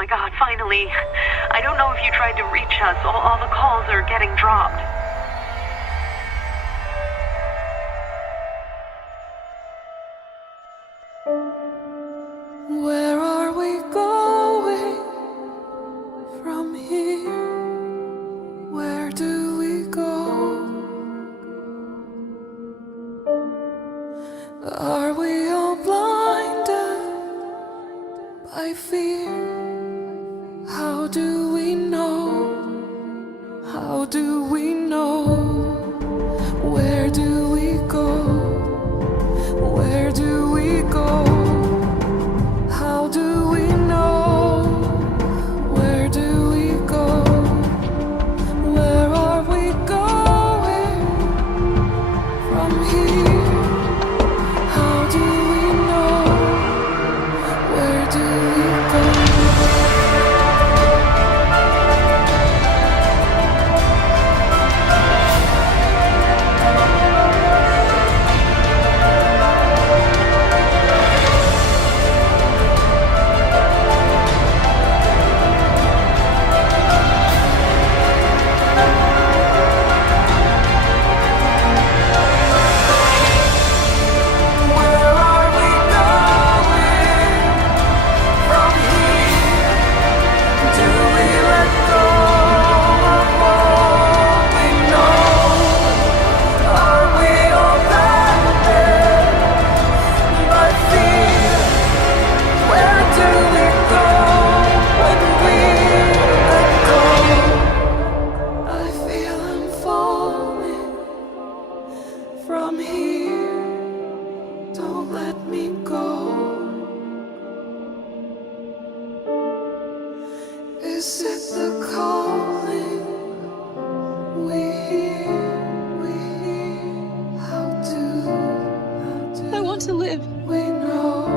my God, finally. I don't know if you tried to reach us. All the calls are getting dropped. Where are we going from here? Where do we go? Are we all blinded by fear? How do we know? How do we know? Where do we go? Where do we go? How do we know? Where do we go? Where are we going from here? How do we know? Where do we go? From here, don't let me go. Is it the calling we hear? How do I want to live. we know?